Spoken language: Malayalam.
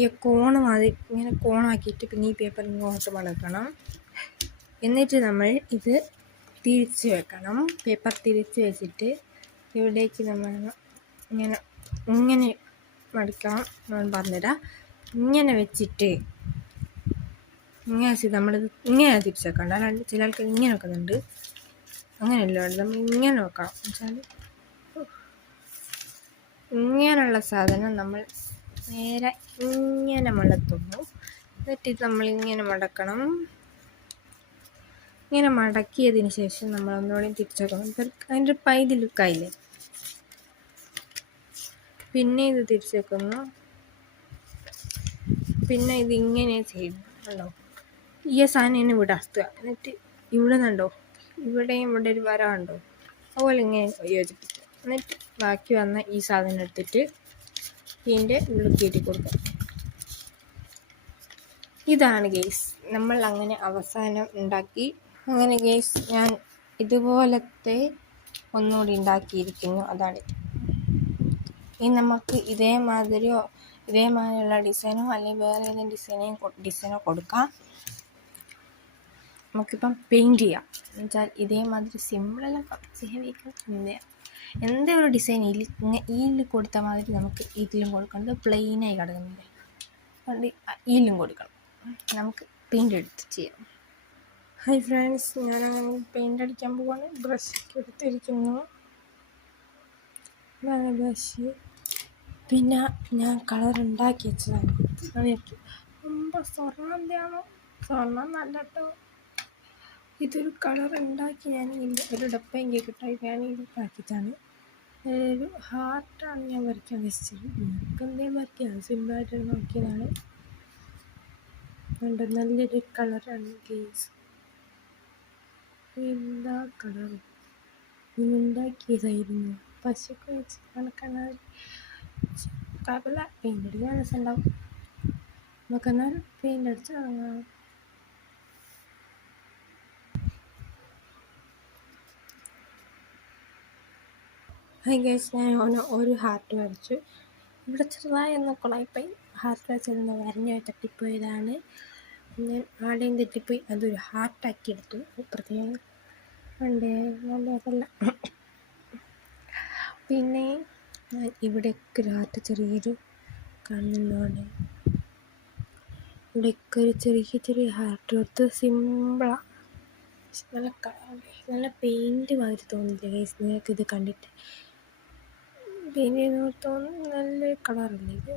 ഈ കോണ് മാതിരി ഇങ്ങനെ കോണാക്കിയിട്ട് പിന്നെ ഈ പേപ്പർ ഇങ്ങോട്ട് മടക്കണം. എന്നിട്ട് നമ്മൾ ഇത് തിരിച്ച് വെക്കണം. പേപ്പർ തിരിച്ച് വെച്ചിട്ട് ഇവിടേക്ക് നമ്മൾ ഇങ്ങനെ മടിക്കണം. ഞാൻ പറഞ്ഞുതരാം. ഇങ്ങനെ വെച്ചിട്ട് ഇങ്ങനെ നമ്മളിത് ഇങ്ങനെ തിരിച്ച് വെക്കണ്ട. അല്ലാണ്ട് ചില ആൾക്കാർ ഇങ്ങനെ വെക്കുന്നുണ്ട്. അങ്ങനെയല്ല, നമ്മൾ ഇങ്ങനെ വെക്കണം. എന്നുവെച്ചാൽ ഇങ്ങനെയുള്ള സാധനം നമ്മൾ നേരെ ഇങ്ങനെ മടത്തുന്നു. എന്നിട്ട് നമ്മളിങ്ങനെ മടക്കണം. ഇങ്ങനെ മടക്കിയതിന് ശേഷം നമ്മൾ ഒന്നുകൂടി തിരിച്ചു വെക്കണം. അതിൻ്റെ പൈതി ലുക്കായില്ലേ. പിന്നെ ഇത് തിരിച്ചു വെക്കുന്നു. പിന്നെ ഇത് ഇങ്ങനെ ചെയ്യുന്നു. കണ്ടോ, ഈ സാധനം ഇനി ഇവിടെ അർത്തുക. എന്നിട്ട് ഇവിടെ നിന്നുണ്ടോ, ഇവിടെയും ഇവിടെ ഒരു വര കണ്ടോ, അതുപോലെ ഇങ്ങനെ യോജിപ്പിക്കുക. എന്നിട്ട് ബാക്കി വന്ന ഈ സാധനം എടുത്തിട്ട് ഇതിൻ്റെ ഉള്ളിൽ കയറ്റി കൊടുക്കുക. ഇതാണ് ഗെയ്സ്, നമ്മൾ അങ്ങനെ അവസാനം ഉണ്ടാക്കി. അങ്ങനെ ഗെയ്സ്, ഞാൻ ഇതുപോലത്തെ ഒന്നുകൂടി ഉണ്ടാക്കിയിരിക്കുന്നു. അതാണ്. ഇനി നമുക്ക് ഇതേമാതിരിയുള്ള ഡിസൈനോ അല്ലെങ്കിൽ വേറെ ഏതെങ്കിലും ഡിസൈനോ കൊടുക്കാം. നമുക്കിപ്പം പെയിൻറ്റ് ചെയ്യാം. എന്നുവെച്ചാൽ ഇതേമാതിരി സിമ്പിളെല്ലാം കുറച്ച് ഹെവിയൊക്കെ എന്ത് ഒരു ഡിസൈൻ ഇതിൽ കൊടുത്ത മാതിരി നമുക്ക് ഇതിലും കൊടുക്കണം. ഇത് പ്ലെയിനായി കിടക്കുന്നില്ലേ, അതുകൊണ്ട് ഇതിലും കൊടുക്കണം. നമുക്ക് പെയിൻ്റ് എടുത്ത് ചെയ്യാം. ഹായ് ഫ്രണ്ട്സ്, ഞാനങ്ങനെ പെയിൻ്റ് അടിക്കാൻ പോവാണ്. ബ്രഷൊക്കെ എടുത്തിരിക്കുന്നു. ഇതാണ് ബ്രഷ്. പിന്നെ ഞാൻ കളർ ഉണ്ടാക്കി വെച്ചതാണ്. അതെനിക്ക് ரொம்ப സ്വർണ്ണം നല്ല കേട്ടോ. ഇതൊരു കളർ ഉണ്ടാക്കി ഞാൻ ഒരു ഡപ്പയും കേക്കിട്ടായി ഞാൻ ഇതിട്ടാക്കിയിട്ടാണ്. ഒരു ഹാർട്ടാണ് ഞാൻ വരയ്ക്കാൻ വെച്ചത്. നമുക്ക് എന്തെങ്കിലും വരയ്ക്കാം, സിമ്പിളായിട്ട് നോക്കിയതാണ്. ഉണ്ട്, നല്ലൊരു കളറാണ് ഗെയ്സ്. എന്താ കളർ ഉണ്ടാക്കിയതായിരുന്നു. പശുക്കെ വെച്ച് കണക്കാണ്. കുഴപ്പമില്ല, പെയിൻ്റ് അടിക്കാൻ രസമുണ്ടാവും. നമുക്കെന്നാൽ പെയിൻ്റ് അടിച്ച് തുടങ്ങാം. ഹായ് ഗൈസ്, ഞാൻ ഒരു ഹാർട്ട് വരച്ചു. ഇവിടെ ചെറുതായി ഒന്ന് കുളായിപ്പോയി. ഹാർട്ട് വരച്ചതൊന്ന് വരഞ്ഞു തട്ടിപ്പോയതാണ്. ഞാൻ ആടെയും തെറ്റിപ്പോയി അതൊരു ഹാർട്ടാക്കി എടുത്തു. പ്രത്യേകം ഉണ്ട്, നല്ലതല്ല. പിന്നെ ഞാൻ ഇവിടെയൊക്കെ ഒരു ഹാർട്ട് ചെറിയൊരു കണ്ണുള്ളതാണ്. ഇവിടെയൊക്കെ ഒരു ചെറിയ ഹാർട്ട് കൊടുത്ത് സിമ്പിളാണ്. നല്ല കളർ, നല്ല പെയിൻറ്റ് മാതിരി തോന്നില്ല ഗൈസ് നിങ്ങൾക്ക് ഇത് കണ്ടിട്ട്. പെയിൻറ്റ് ചെയ്യുന്ന തോന്നുന്നു. നല്ലൊരു കളറല്ലേ ഇത്.